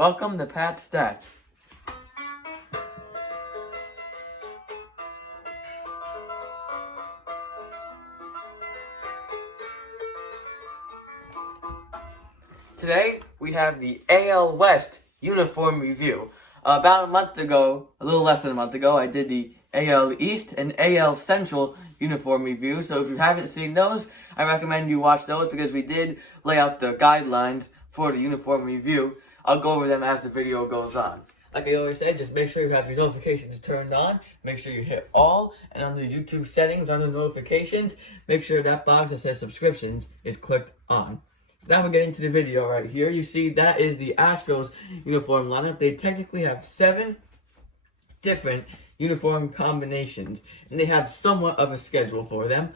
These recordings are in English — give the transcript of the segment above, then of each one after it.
Welcome to Pat's Stats. Today we have the AL West uniform review. About a month ago, a little less than a month ago, I did the AL East and AL Central uniform review. So if you haven't seen those, I recommend you watch those because we did lay out the guidelines for the uniform review. I'll go over them as the video goes on. Like I always say, just make sure you have your notifications turned on. Make sure you hit all, and on the YouTube settings, under notifications, make sure that box that says subscriptions is clicked on. So now we're getting to the video right here. You see that is the Astros uniform lineup. They technically have 7 different uniform combinations, and they have somewhat of a schedule for them.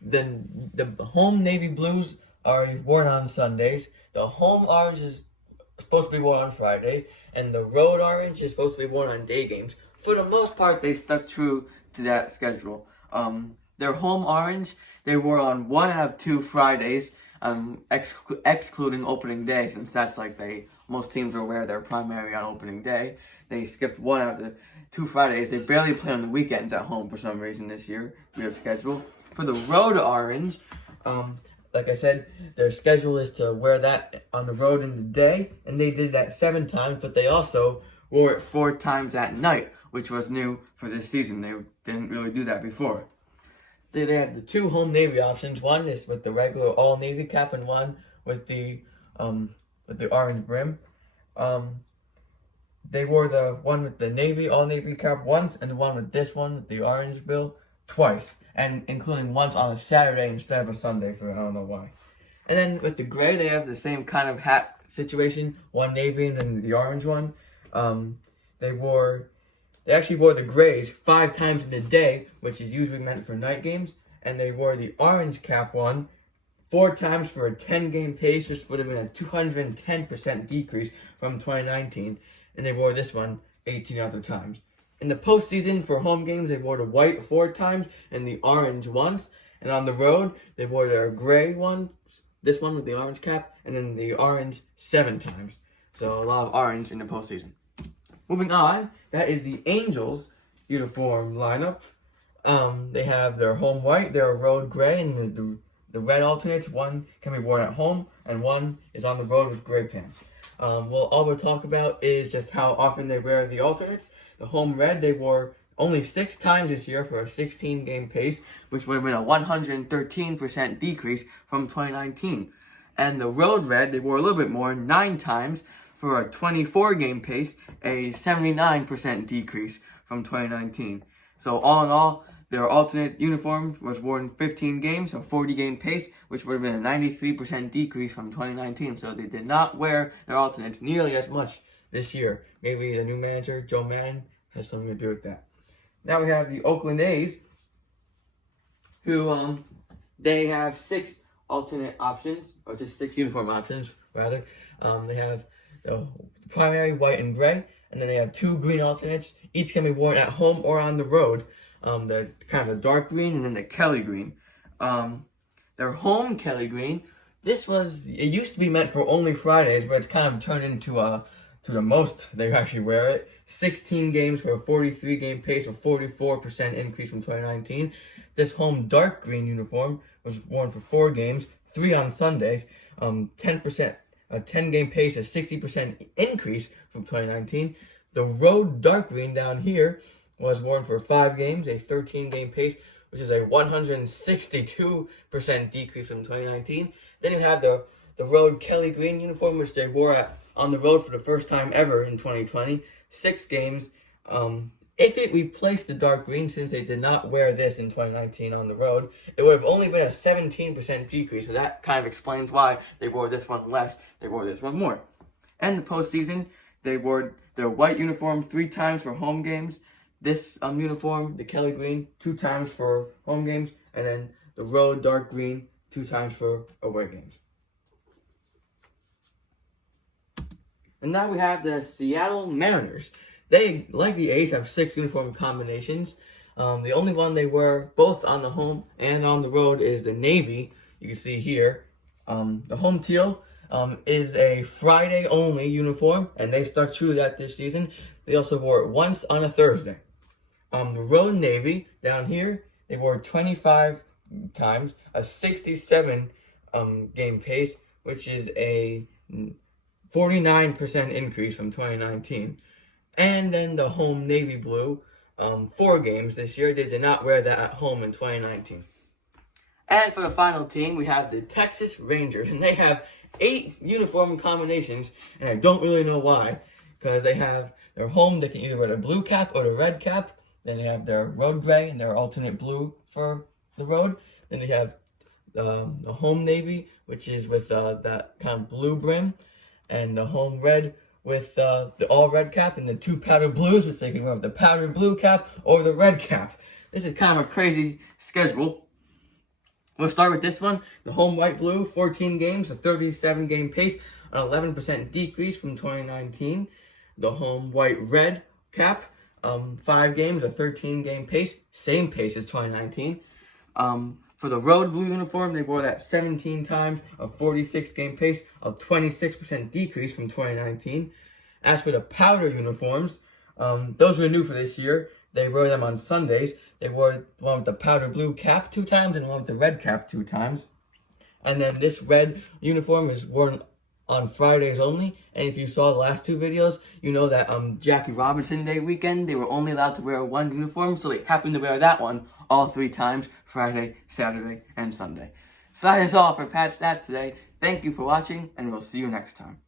Then the home navy blues are worn on Sundays. The home orange is supposed to be worn on Fridays, and the road orange is supposed to be worn on day games. For the most part, they stuck true to that schedule. Their home orange, they wore on 1 out of 2 Fridays, excluding opening day, since that's like most teams will wear their primary on opening day. They skipped 1 out of the 2 Fridays. They barely play on the weekends at home for some reason this year. Weird schedule. For the road orange, like I said, their schedule is to wear that on the road in the day, and they did that 7 times, but they also wore it 4 times at night, which was new for this season. They didn't really do that before. So they have the 2 home navy options. One is with the regular all navy cap, and one with the orange brim. They wore the one with the navy all navy cap once, and the one with this one with the orange bill twice, and including once on a Saturday instead of a Sunday for I don't know why. And then with the gray, they have the same kind of hat situation, one navy and then the orange one. They actually wore the grays 5 times in the day, which is usually meant for night games, and they wore the orange cap one 4 times for a 10-game pace, which would have been a 210% decrease from 2019, and they wore this one 18 other times. In the postseason for home games, they wore the white 4 times and the orange once, and on the road, they wore their gray one, this one with the orange cap, and then the orange 7 times. So a lot of orange in the postseason. Moving on, that is the Angels uniform lineup. They have their home white, their road gray, and the red alternates. One can be worn at home, and one is on the road with gray pants. All we'll talk about is just how often they wear the alternates. The home red, they wore only 6 times this year for a 16-game pace, which would have been a 113% decrease from 2019. And the road red, they wore a little bit more, 9 times, for a 24-game pace, a 79% decrease from 2019. So all in all, their alternate uniform was worn 15 games, a 40-game pace, which would have been a 93% decrease from 2019. So they did not wear their alternates nearly as much this year. Maybe the new manager, Joe Maddon, has something to do with that. Now we have the Oakland A's, who they have 6 alternate options, or just 6 uniform options, rather. They have the primary white and gray, and then they have 2 green alternates. Each can be worn at home or on the road. The kind of the dark green and then the Kelly green. Their home Kelly green. It used to be meant for only Fridays, but it's kind of turned into to the most they actually wear it. 16 games for a 43-game pace, a 44% increase from 2019. This home dark green uniform was worn for 4 games, 3 on Sundays, 10%. A 10-game pace, a 60% increase from 2019. The road dark green down here was worn for 5 games, a 13-game pace, which is a 162% decrease from 2019. Then you have the road Kelly green uniform, which they wore on the road for the first time ever in 2020. 6 games. If it replaced the dark green, since they did not wear this in 2019 on the road, it would have only been a 17% decrease. So that kind of explains why they wore this one less, they wore this one more. And the postseason, they wore their white uniform 3 times for home games. This uniform, the Kelly green, 2 times for home games. And then the road dark green, 2 times for away games. And now we have the Seattle Mariners. They, like the A's, have 6 uniform combinations. The only one they wear both on the home and on the road is the navy. You can see here. The home teal, is a Friday only uniform, and they stuck true to that this season. They also wore it once on a Thursday. The Road Navy down here, they wore 25 times, a 67 game pace, which is a 49% increase from 2019. And then the home Navy Blue, 4 games this year. They did not wear that at home in 2019. And for the final team, we have the Texas Rangers, and they have 8 uniform combinations, and I don't really know why, because they have their home, they can either wear the blue cap or the red cap. Then they have their road gray and their alternate blue for the road. Then they have the home navy, which is with that kind of blue brim, and the home red with the all red cap, and the 2 powder blues, which they can wear with the powder blue cap or the red cap. This is kind of a crazy schedule. We'll start with this one. The home white blue, 14 games, a 37 game pace, an 11% decrease from 2019. The home white red cap, 5 games, a 13 game pace, same pace as 2019. For the road blue uniform, they wore that 17 times, a 46 game pace, a 26% decrease from 2019. As for the powder uniforms, those were new for this year. They wore them on Sundays. They wore one with the powder blue cap 2 times and one with the red cap 2 times. And then this red uniform is worn on Fridays only. And if you saw the last 2 videos, you know that Jackie Robinson Day weekend, they were only allowed to wear 1 uniform, so they happened to wear that one all 3 times, Friday, Saturday, and Sunday. So that is all for Pat Stats today. Thank you for watching, and we'll see you next time.